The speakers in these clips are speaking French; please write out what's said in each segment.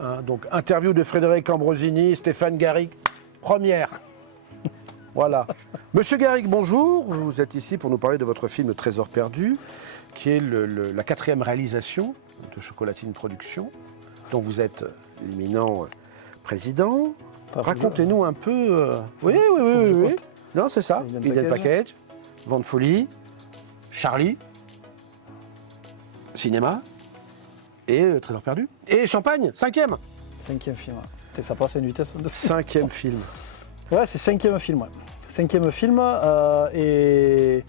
Hein, donc, interview de Frédéric Ambrosini, Stéphane Garrigue, première. Voilà. Monsieur Garrigue, bonjour. Vous êtes ici pour nous parler de votre film Trésor perdu, qui est la 4e réalisation de Chocolatine Productions, dont vous êtes l'éminent président. Racontez-nous un peu. Oui. Non, c'est ça. Hidden Package, Vente Folie, Charlie, cinéma et Trésor perdu. Et Champagne, 5e. 5e film. Ouais. Ça passe à une vitesse de fou. 5e film. Ouais, c'est 5e film. Ouais. 5e film et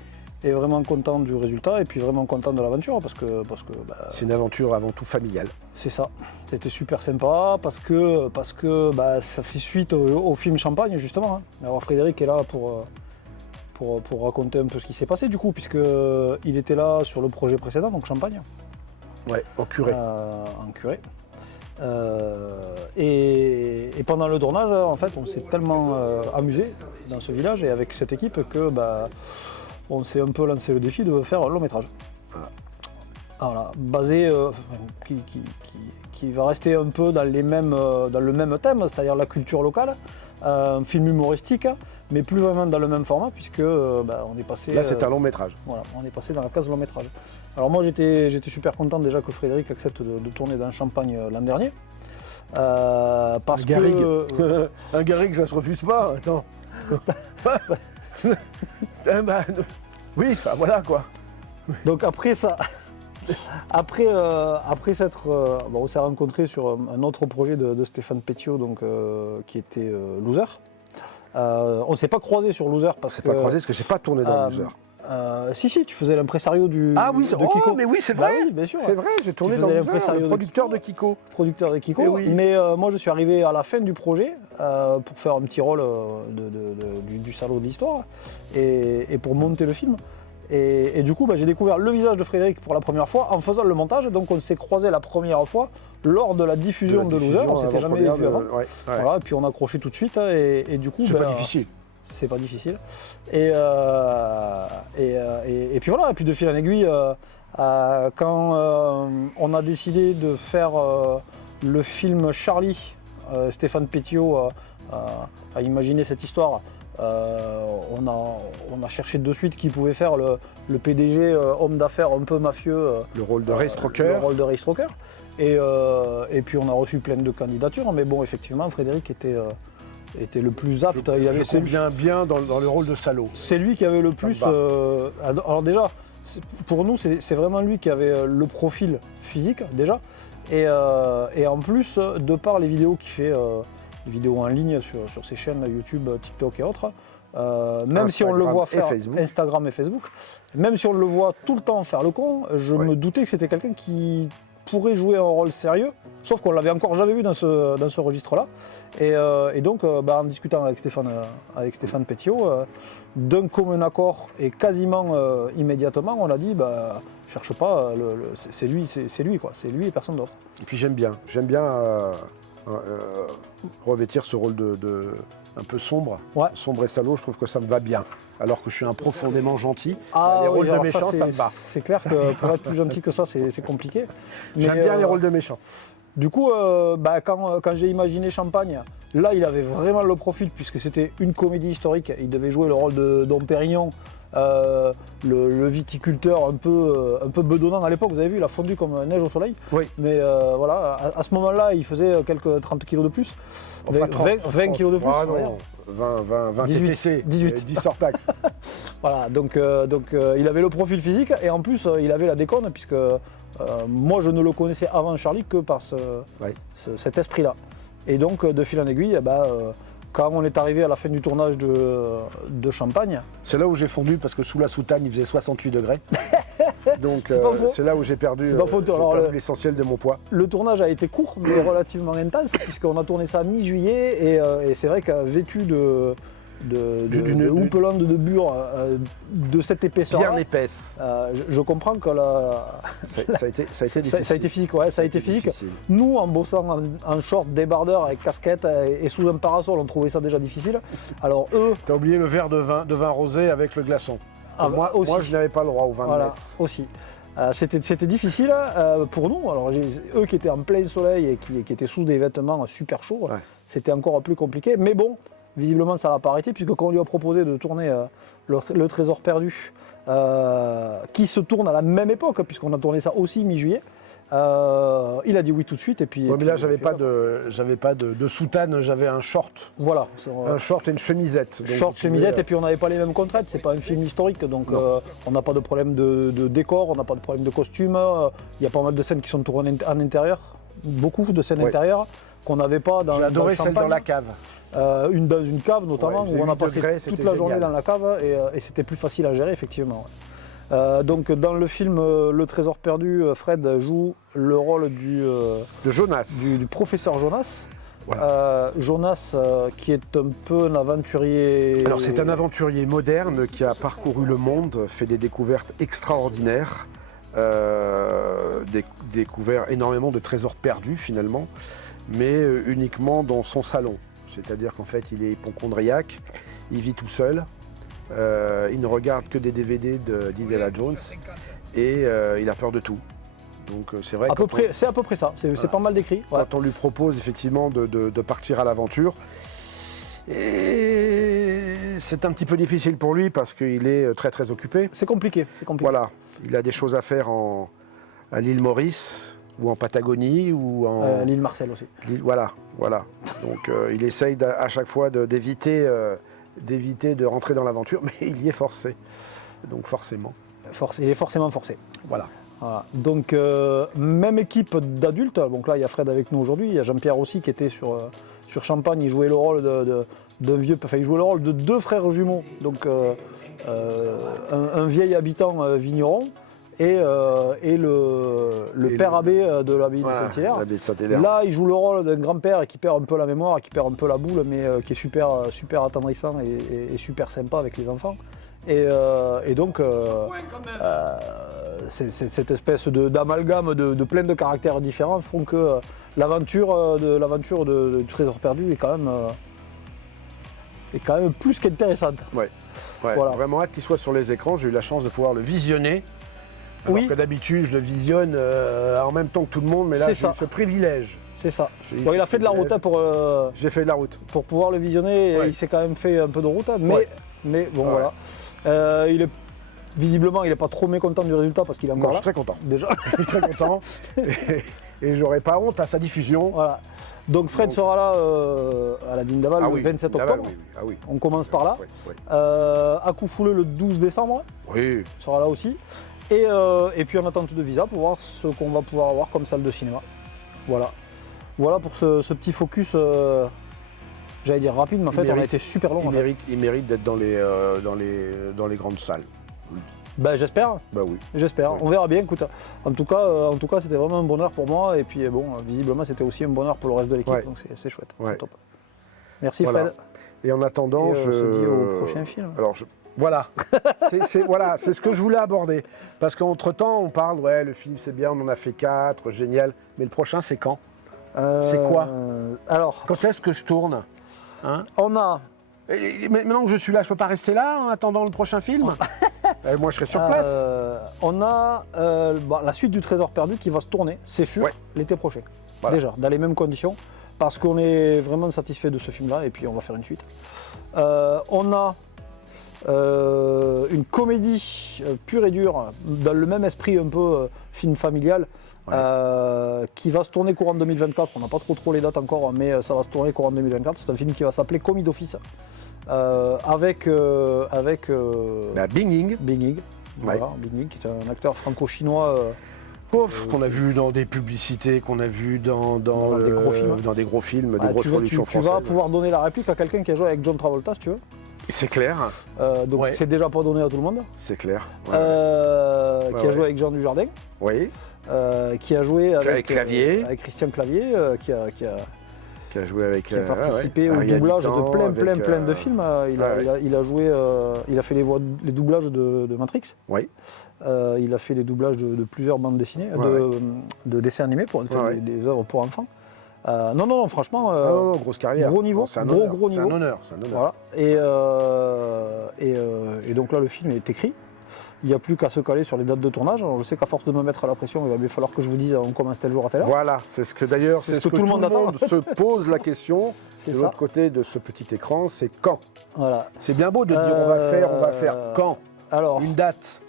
vraiment content du résultat et puis vraiment content de l'aventure parce que c'est une aventure avant tout familiale. C'est ça. C'était super sympa parce que ça fait suite au film Champagne justement. Hein. Alors Frédéric est là pour raconter un peu ce qui s'est passé du coup puisque il était là sur le projet précédent donc Champagne. Ouais, en curé. En curé. Et pendant le tournage, en fait, on s'est tellement amusé dans ce village et avec cette équipe que on s'est un peu lancé le défi de faire un long métrage. Voilà, basé, qui va rester un peu dans le même thème, c'est-à-dire la culture locale, un film humoristique, mais plus vraiment dans le même format puisque on est passé. Là, c'est un long métrage. Voilà, on est passé dans la case long métrage. Alors moi j'étais super content déjà que Frédéric accepte de tourner dans Champagne l'an dernier. Parce un Garrigue. que... un Garrigue ça se refuse pas, attends. Oui, enfin voilà quoi. Donc après ça, après s'être... on s'est rencontrés sur un autre projet de Stéphane Pétiot donc, qui était Loser. On ne s'est pas croisés sur Loser parce que... pas croisé parce que j'ai pas tourné dans Loser. Si, tu faisais l'impresario de Kiko. Mais oui, c'est vrai. Oui, bien sûr. C'est vrai, j'ai tourné dans le producteur de Kiko. Producteur de Kiko. Oui. Mais moi, je suis arrivé à la fin du projet pour faire un petit rôle du salaud de l'histoire et pour monter le film. Et du coup, j'ai découvert le visage de Frédéric pour la première fois en faisant le montage. Donc, on s'est croisés la première fois lors de la diffusion de Loser. On s'était jamais vu avant. Ouais. Voilà, et puis on a accroché tout de suite. Et du coup, c'est pas difficile. C'est pas difficile. Et puis voilà, et puis de fil en aiguille, quand on a décidé de faire le film Charlie, Stéphane Pétiot a imaginé cette histoire. On a cherché de suite qui pouvait faire le PDG, homme d'affaires un peu mafieux. Le rôle de Ray Stroker. Le rôle de Ray Stroker. Et puis on a reçu plein de candidatures, mais bon, effectivement, Frédéric était le plus apte. Je conviens bien dans le rôle de salaud. C'est lui qui avait le plus... alors déjà, pour nous, c'est vraiment lui qui avait le profil physique, déjà. Et en plus, de par les vidéos qu'il fait, les vidéos en ligne sur ses chaînes YouTube, TikTok et autres, même si on le voit faire Instagram et Facebook, même si on le voit tout le temps faire le con, je me doutais que c'était quelqu'un qui pourrait jouer un rôle sérieux, sauf qu'on l'avait encore jamais vu dans ce registre-là. Et donc, en discutant avec Stéphane Pétiot, d'un commun accord et quasiment immédiatement, on a dit, cherche pas, c'est lui quoi, c'est lui et personne d'autre. Et puis j'aime bien revêtir ce rôle de un peu sombre, sombre et salaud, je trouve que ça me va bien. Alors que je suis un profondément gentil, les rôles de méchants, ça me va. C'est clair que pour être plus gentil que ça, c'est compliqué. J'aime bien les rôles de méchants. Du coup, quand j'ai imaginé Champagne, là, il avait vraiment le profil, puisque c'était une comédie historique. Il devait jouer le rôle de Dom Pérignon, le viticulteur un peu bedonnant à l'époque. Vous avez vu, il a fondu comme neige au soleil. Oui. Mais voilà, à ce moment-là, il faisait quelques 30 kilos de plus. 20 kilos de plus. Ah non, 20 TTC, 18. 10 hors taxe. Voilà, donc il avait le profil physique et en plus, il avait la déconne, puisque moi, je ne le connaissais avant Charlie que par cet esprit-là. Et donc, de fil en aiguille, quand on est arrivé à la fin du tournage de Champagne... C'est là où j'ai fondu, parce que sous la soutane, il faisait 68 degrés. Donc, c'est là où j'ai perdu l'essentiel de mon poids. Le tournage a été court, mais relativement intense, puisqu'on a tourné ça mi-juillet, et c'est vrai qu'à vêtu de houppelande de bure de cette épaisseur. Bien épaisse. Je comprends que ça a été difficile. Ça a été physique, ça a été physique. Difficile. Nous, en bossant en short, débardeur, avec casquette et sous un parasol, on trouvait ça déjà difficile. Alors eux... T'as oublié le verre de vin rosé avec le glaçon. Moi, je n'avais pas le droit au vin de messe. Aussi. C'était difficile pour nous. Alors, eux qui étaient en plein soleil et qui étaient sous des vêtements super chauds, c'était encore plus compliqué. Mais bon, visiblement, ça l'a pas arrêté, puisque quand on lui a proposé de tourner le Trésor perdu, qui se tourne à la même époque, puisqu'on a tourné ça aussi mi-juillet, il a dit oui tout de suite. Et puis, Ouais, mais là, j'avais pas de soutane, j'avais un short. Voilà. Un short et une chemisette. Donc, Short, chemisette, et puis on n'avait pas les mêmes contraintes, c'est pas un film historique, donc on n'a pas de problème de décor, on n'a pas de problème de costume, il y a pas mal de scènes qui sont tournées en intérieur, beaucoup de scènes intérieures qu'on n'avait pas dans. J'ai adoré celle dans la cave. Dans une cave notamment, Ouais, où on a 8 passé degrés, toute c'était la journée génial. dans la cave et c'était plus facile à gérer effectivement. Donc dans le film Le Trésor perdu, Fred joue le rôle De Jonas. du professeur Jonas. Voilà. Jonas qui est un peu un aventurier. Alors c'est un aventurier moderne qui a parcouru le monde, fait des découvertes extraordinaires, découvert énormément de trésors perdus finalement, mais uniquement dans son salon. C'est-à-dire qu'en fait il est hypocondriaque, il vit tout seul, il ne regarde que des DVD d'Indiana Jones et il a peur de tout. Donc c'est vrai que C'est à peu près ça, c'est pas mal décrit. Ouais. quand on lui propose effectivement de partir à l'aventure, et c'est un petit peu difficile pour lui parce qu'il est très très occupé. C'est compliqué. Voilà, il a des choses à faire à l'île Maurice ou en Patagonie ou en L'île Marcel aussi. Voilà. Donc il essaye à chaque fois d'éviter de rentrer dans l'aventure, mais il y est forcé. Donc forcément. Il est forcément forcé. Voilà. Voilà. Donc même équipe d'adultes, donc là il y a Fred avec nous aujourd'hui, il y a Jean-Pierre aussi qui était sur Champagne, il jouait le rôle d'un vieux, enfin il jouait le rôle de deux frères jumeaux, donc un vieil habitant vigneron et le père abbé de l'abbaye de Saint-Hilaire. L'abbaye de Saint-Hilaire. Là il joue le rôle d'un grand-père qui perd un peu la mémoire, qui perd un peu la boule, mais qui est super attendrissant et super sympa avec les enfants. Et donc, cette espèce d'amalgame de plein de caractères différents font que l'aventure du Trésor perdu est quand même plus qu'intéressante. Ouais, Voilà. Vraiment hâte qu'il soit sur les écrans. J'ai eu la chance de pouvoir le visionner. Alors Oui. que d'habitude, je le visionne en même temps que tout le monde, mais là, C'est j'ai ça. eu ce privilège. C'est ça. J'ai eu Bon, ce il a fait de la route privilège. hein, J'ai fait de la route. pour pouvoir le visionner. Ouais. Il s'est quand même fait un peu de route, hein, Ouais. mais bon Ouais. voilà. Visiblement, il n'est pas trop mécontent du résultat parce qu'il est Non, encore je là. suis très content. Déjà. Je suis très content. Et j'aurais pas honte à sa diffusion. Voilà. Donc Fred sera là à la Dindaval le 27 Laval, octobre. oui. Ah oui. On commence par là. Oui. À Coufouleux le 12 décembre, Oui. il sera là aussi. Et puis en attente de visa pour voir ce qu'on va pouvoir avoir comme salle de cinéma. Voilà. Voilà pour ce petit focus, j'allais dire rapide, mais en fait on a été super long. Il mérite d'être dans les grandes salles. Ben, j'espère. Bah oui. J'espère. Oui. On verra bien. Écoute, en tout cas, c'était vraiment un bonheur pour moi. Et puis bon, visiblement, c'était aussi un bonheur pour le reste de l'équipe. Ouais. Donc c'est chouette. Ouais. C'est top. Merci Voilà. Fred. Et en attendant, Et, on se dit au prochain film. Alors, voilà. C'est ce que je voulais aborder. Parce qu'entre-temps, on parle, le film c'est bien, on en a fait 4, génial. Mais le prochain, c'est quand? C'est quoi? Alors, Quand est-ce que je tourne? Hein? on a. Mais maintenant que je suis là, je peux pas rester là en attendant le prochain film? Moi, je serai sur place. On a la suite du Trésor perdu qui va se tourner, c'est sûr, Ouais. l'été prochain. Voilà. Déjà, dans les mêmes conditions, parce qu'on est vraiment satisfait de ce film-là, et puis on va faire une suite. On a une comédie pure et dure, dans le même esprit un peu film familial, qui va se tourner courant 2024. On n'a pas trop les dates encore, mais ça va se tourner courant 2024. C'est un film qui va s'appeler Commis d'office, avec Bing Ying. Bing Ying. Voilà, Bing Ying, qui est un acteur franco-chinois. Qu'on a vu dans des publicités, qu'on a vu dans des gros films. Dans des gros films, des Ah, grosses tu vas productions françaises. pouvoir donner la réplique à quelqu'un qui a joué avec John Travolta, si tu veux. C'est clair, Donc Ouais. c'est déjà pas donné à tout le monde. c'est clair. Qui a ouais. joué avec Jean Dujardin. Oui, Qui a joué avec Clavier. avec Christian Clavier, qui a qui a joué avec. qui a participé au Ariel doublage Habitant, de plein de films. ouais. Il a joué, il a fait les doublages de Matrix. Oui, Il a fait les doublages de plusieurs bandes dessinées, Ouais, de dessins animés, Ouais. des œuvres pour enfants. Non, franchement, non, grosse carrière. gros niveau, C'est un gros honneur. C'est un niveau. honneur. Voilà. Et donc là, le film est écrit. Il n'y a plus qu'à se caler sur les dates de tournage. Alors, je sais qu'à force de me mettre la pression, il va bien falloir que je vous dise on commence tel jour à telle heure. Voilà, c'est ce que d'ailleurs, c'est ce que tout le monde se pose la question. C'est De ça. l'autre côté de ce petit écran, c'est quand. Voilà. C'est bien beau de dire on va faire quand. Alors, Une date.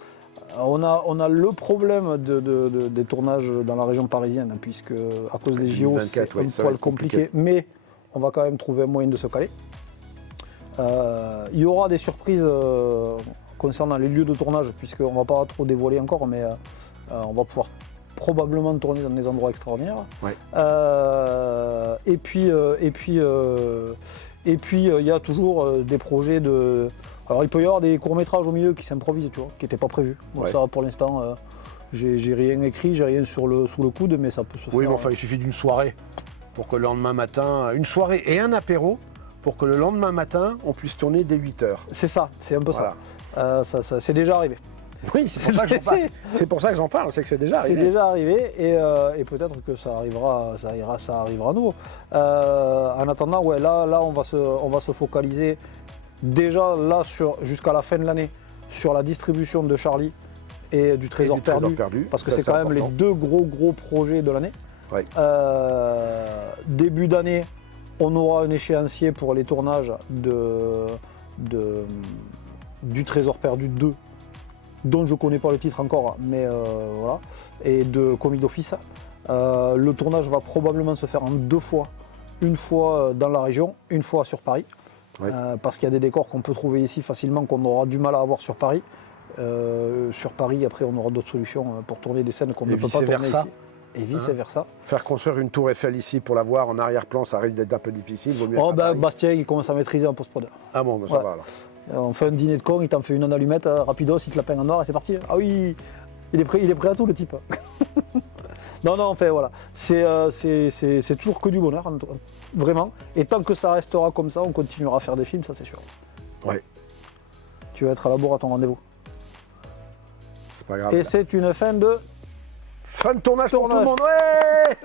on a le problème des tournages dans la région parisienne, hein, puisque à cause des JO, 2024, c'est oui, un ça va poil être compliqué. Mais on va quand même trouver un moyen de se caler. Il y aura des surprises concernant les lieux de tournage, puisqu'on ne va pas trop dévoiler encore, mais on va pouvoir probablement tourner dans des endroits extraordinaires. Ouais. Et puis, il y a toujours des projets de... Alors il peut y avoir des courts-métrages au milieu qui s'improvisent, tu vois, qui n'étaient pas prévus. Bon, Ouais. ça, pour l'instant, j'ai rien écrit, j'ai rien sous le coude, mais ça peut se faire. Oui, mais enfin, il suffit d'une soirée pour que le lendemain matin, une soirée et un apéro, pour que le lendemain matin, on puisse tourner dès 8h. C'est ça, c'est un peu Voilà. ça. C'est déjà arrivé. Oui, c'est pour ça que j'en parle. C'est pour ça que j'en parle, c'est que c'est déjà C'est arrivé. déjà arrivé et peut-être que ça arrivera à nouveau. En attendant, ouais, là on va se focaliser déjà là jusqu'à la fin de l'année sur la distribution de Charlie et du Trésor, perdu, parce que Ça, c'est quand même les important. deux gros projets de l'année. Ouais. Début d'année, on aura un échéancier pour les tournages du Trésor perdu 2, dont je ne connais pas le titre encore, mais voilà, et de Commis d'office. Le tournage va probablement se faire en 2 fois. Une fois dans la région, une fois sur Paris. Ouais. Parce qu'il y a des décors qu'on peut trouver ici facilement, qu'on aura du mal à avoir sur Paris. Sur Paris, après, on aura d'autres solutions pour tourner des scènes qu'on ne peut pas tourner vice-versa. ici. Et vice-versa. Faire construire une tour Eiffel ici pour la voir en arrière-plan, ça risque d'être un peu difficile. Vaut mieux Oh, être à ben, Paris. Bastien, il commence à maîtriser en post-prod. Ah bon, ben ça Ouais. va alors. On fait un dîner de con, il t'en fait une en allumette, rapidos, il te la peint en noir et c'est parti. Ah oui, il est prêt à tout, le type. non, enfin voilà. C'est toujours que du bonheur, vraiment. Et tant que ça restera comme ça, on continuera à faire des films, ça c'est sûr. Ouais, Tu vas être à la bourre à ton rendez-vous. c'est pas grave. Et c'est une fin de... Fin de tournage pour tout le Tournage. monde, ouais